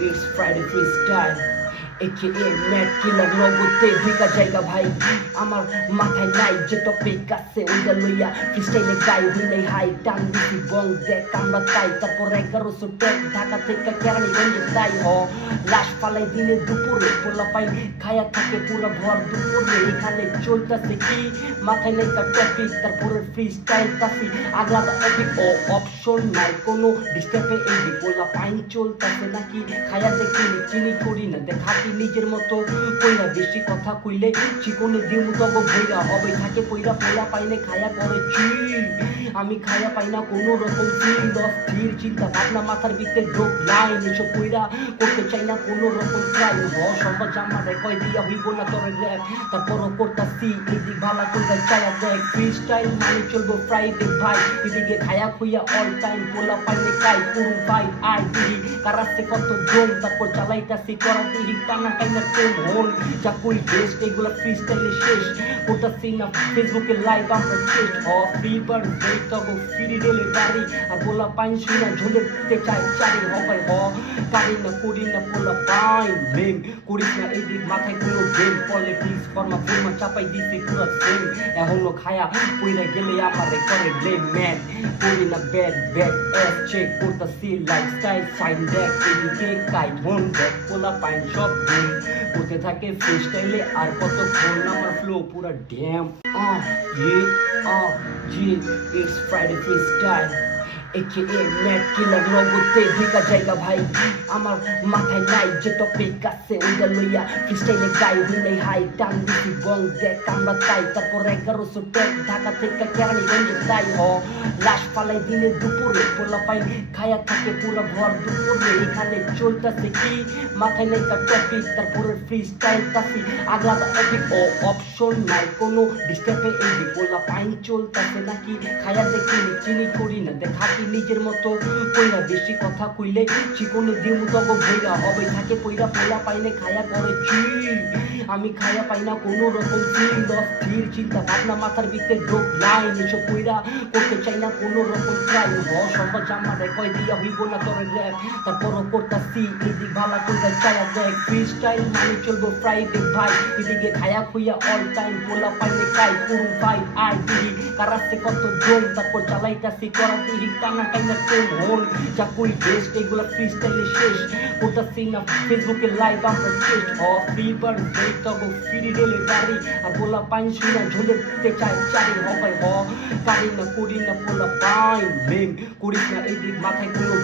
It's Friday freestyle. AKA Mad Killer নগদে ঢেকা জায়গা ভাই আমার মাথায় নাই যে টপিক আছে ওইটা লইয়া ফ্রিস্টাইলে গাই হইলেই হাই টান দিছি বং দেখ আমরা তাই তারপর 1100 ট্যাগ ঢাকা থেকে কেরানীগঞ্জে তাই লাশ ফালাই দিনে দুপুরে পোলা পাই খায়া থাকে পুরো ভর দুপুরে এখানে চলতেছে কি মাথায় নেই তার টপিক তারপরে ফ্রিস্টাইল তাসি আলাদা টপিক ও অপশন নাই কোনো ডিস্টার্বে এই পোলা পাই চলতেছে নাকি খায়া দেখি চিনি করি না দেখাতি নিজের মতো কইরা বেশি কথা কইলে চিকনে দিয়ে মুতব ভইরা হবে থাকে কইরা পোলা পাইলে খায়া করে চিল আমি খায়া পাই না কোনো রকম ফিল স্থির চিন্তা ভাবনা মাথার ভিতরে ড্রপ লাইন এসব কইরা করতে চাই না কোনো রকম ট্রাই সহজ আমার কয় দিয়া হইব না তোর র্যাপ তারপরও করতাছি এদিক ভালা কইরা চায়া দেখ ফ্রিস্টাইল মানে চলবো ফ্রাইডে ভাই এদিকে খায়া খুইয়া অল টাইম পোলা পাইলে খাই পুরো ভাই আই দিহি কারাতে কত জোন তারপর চালাইতাছি করা দিহি টানা টাইনা টেম হোল যা কই বেস্ট এগুলো ফ্রিস্টাইলে শেষ করতাছি না ফেসবুকে লাইভ আমরা টেস্ট ফিবার তবে ফিরি রেলে দাঁড়ি আর পোলা পাইন শুনা ঝুলেতে চাই চারি হবাই পারি না করি না পোলা পাইন মেম করিস না এদিক মাথায় কোনো গেম পলিটিক্স ফর্মা চাপাই দিছি পুরো সেম এখনো খায়া কইরা গেলে আমারে করে ব্লেম ম্যান করি না ব্যাড অ্যাপ চেক করতাছি লাইফস্টাইল সাইন দেখ এদিকে কাই মন দেখ পোলা পাইন সব দিন করতে থাকে ফ্রিস্টাইলে আর কতক্ষণ আমার ফ্লো পুরা dam It's Friday freestyle. AKA Mad Killer নগদে ঢেকা জায়গা ভাই আমার মাথায় নাই যে টপিক আছে ওইটা লইয়া ফ্রিস্টাইলে গাই হইলেই হাই টান দিছি বং দেখ আমরা তাই তারপর 1100 ট্যাগ ঢাকা থেকে কেরানীগঞ্জে তাই লাশ ফালাই দিনে দুপুরে পোলা পাই খায়া থাকে পুরো ভর দুপুরে এখানে চলতেছে কি মাথায় নেই তার টপিক তারপরে ফ্রিস্টাইল তাসি আলাদা টপিক ও অপশন নাই কোনো ডিস্টার্বে এই পোলা পাই চলতেছে নাকি খায়া দেখি চিনি করি না দেখাতি নিজের মতো কইরা বেশি কথা কইলে চিকনে দিয়ে মুতব ভইরা হবে থাকে কইরা পোলা পাইলে খায়া করে চিল আমি খায়া পাই না কোনো রকম ফিল স্থির চিন্তা ভাবনা মাথার ভিতরে ড্রপ লাইন এসব কইরা করতে চাই না কোনো রকম ট্রাই সহজ আমার কয় দিয়া হইব না তোর র্যাপ তারপরও করতাছি এদিক ভালা কইরা চায়া দেখ ফ্রিস্টাইল মানে চলবো ফ্রাইডে ভাই এদিকে খায়া খুইয়া অল টাইম পোলা পাইলে খাই পুরো ভাই আই দিহি কারাতে কত জোন তারপর চালাইতাছি করা দিহি টানা টাইনা টেম হোল যা কই বেস্ট এগুলো ফ্রিস্টাইলে শেষ করতাছি না ফেসবুকে লাইভ আমরা টেস্ট ফিবার তবে ফিরি রেলে দাঁড়ি আর পোলা পাইন শুনা ঝুলেতে চাই চারি হবাই পারি না করি না পোলা পাইন মেম করিস না এদিক মাথায় কোনো